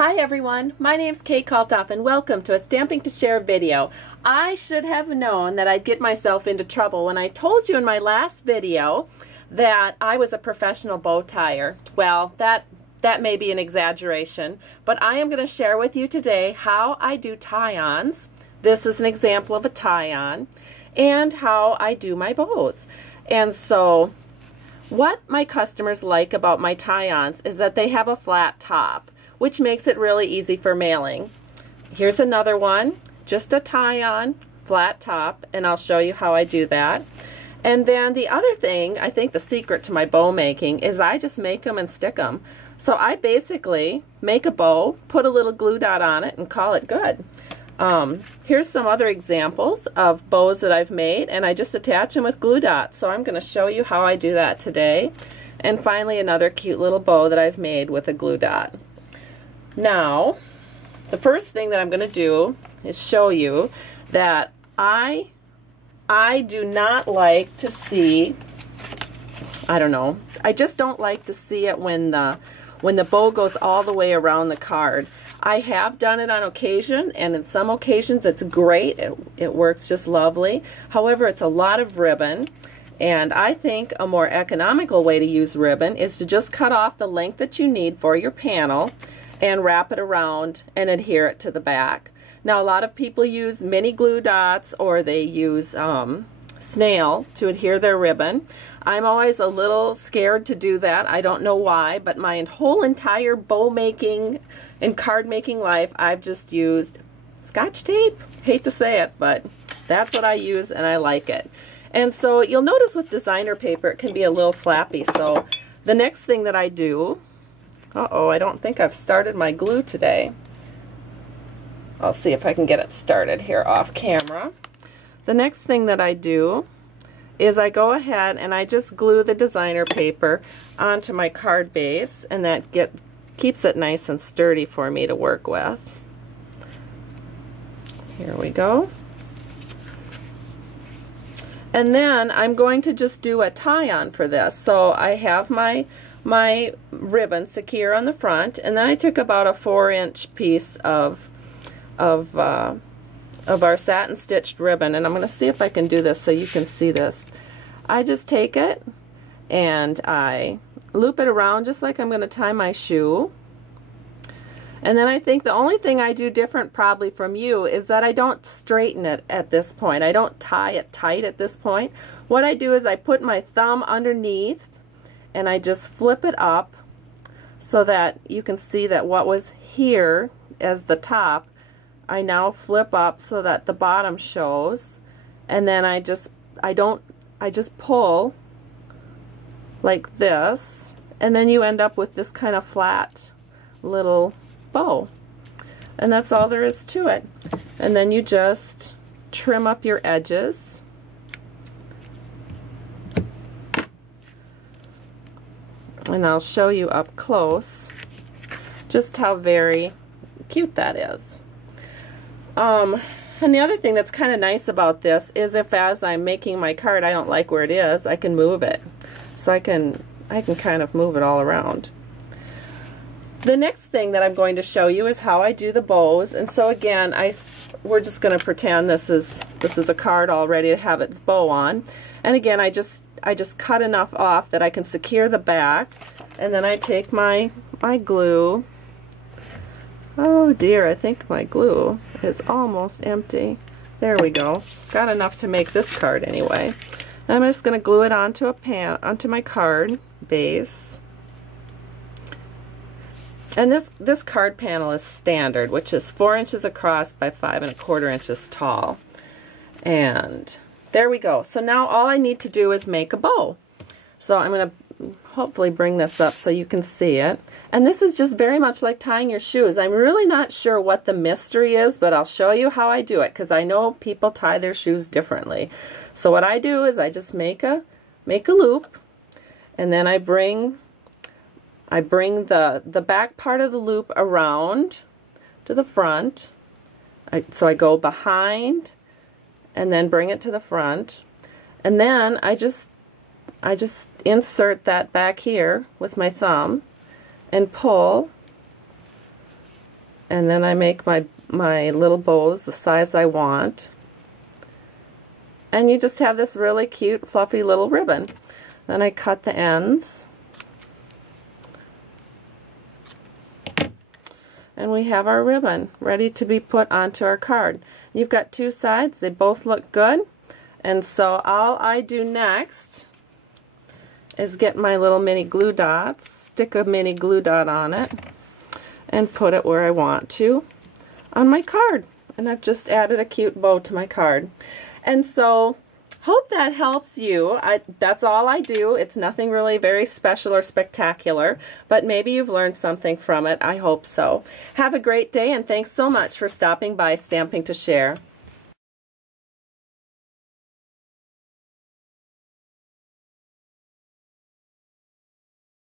Hi everyone, my name's Kate Kalthoff and welcome to a Stamping to Share video. I should have known that I'd get myself into trouble when I told you in my last video that I was a professional bow tyer. Well, that may be an exaggeration, but I am going to share with you today how I do tie-ons. This is an example of a tie-on, and how I do my bows. And so what my customers like about my tie-ons is that they have a flat top, which makes it really easy for mailing. Here's another one, just a tie-on, flat top, and I'll show you how I do that. And then the other thing, I think the secret to my bow making, is I just make them and stick them. So I basically make a bow, put a little glue dot on it, and call it good. Here's some other examples of bows that I've made, and I just attach them with glue dots. So I'm going to show you how I do that today. And finally, another cute little bow that I've made with a glue dot. Now, the first thing that I'm going to do is show you that I do not like to see, I just don't like to see it when the bow goes all the way around the card. I have done it on occasion, and in some occasions it's great. It works just lovely. However, it's a lot of ribbon, and I think a more economical way to use ribbon is to just cut off the length that you need for your panel and wrap it around and adhere it to the back. Now, a lot of people use mini glue dots, or they use snail to adhere their ribbon. I'm always a little scared to do that. I don't know why, but my whole entire bow making and card making life, I've just used Scotch tape. Hate to say it, but that's what I use, and I like it. And so you'll notice with designer paper it can be a little flappy. So the next thing that I do, I don't think I've started my glue today. I'll see if I can get it started here off camera. The next thing that I do is I go ahead and I just glue the designer paper onto my card base, and that keeps it nice and sturdy for me to work with. Here we go. And then I'm going to just do a tie-on for this. So I have my ribbon secure on the front, and then I took about a 4-inch piece of our satin stitched ribbon, and I'm going to see if I can do this so you can see this. I just take it and I loop it around just like I'm going to tie my shoe. And then I think the only thing I do different probably from you is that I don't straighten it at this point. I don't tie it tight at this point. What I do is I put my thumb underneath and I just flip it up so that you can see that what was here as the top, I now flip up so that the bottom shows, and then I just pull like this, and then you end up with this kind of flat little bow. And that's all there is to it. And then you just trim up your edges. And I'll show you up close just how very cute that is. And the other thing that's kind of nice about this is if as I'm making my card I don't like where it is, I can move it. So I can kind of move it all around. The next thing that I'm going to show you is how I do the bows. And so again, we're just going to pretend this is a card all ready to have its bow on. And again, I just cut enough off that I can secure the back, and then I take my glue. Oh dear, I think my glue is almost empty. There we go. Got enough to make this card anyway. I'm just going to glue it onto onto my card base. And this card panel is standard, which is 4 inches across by 5 1/4 inches tall. And there we go. So now all I need to do is make a bow. So I'm going to hopefully bring this up so you can see it. And this is just very much like tying your shoes. I'm really not sure what the mystery is, but I'll show you how I do it, because I know people tie their shoes differently. So what I do is I just make a loop, and then I bring the back part of the loop around to the front. So I go behind and then bring it to the front, and then I just insert that back here with my thumb and pull And then I make my little bows the size I want. And you just have this really cute, fluffy little ribbon. Then I cut the ends. And we have our ribbon ready to be put onto our card. You've got two sides. They both look good. And so all I do next is get my little mini glue dots, stick a mini glue dot on it, and put it where I want to on my card. And I've just added a cute bow to my card. And so, hope that helps you. That's all I do. It's nothing really very special or spectacular, but maybe you've learned something from it. I hope so. Have a great day, and thanks so much for stopping by Stamping to Share.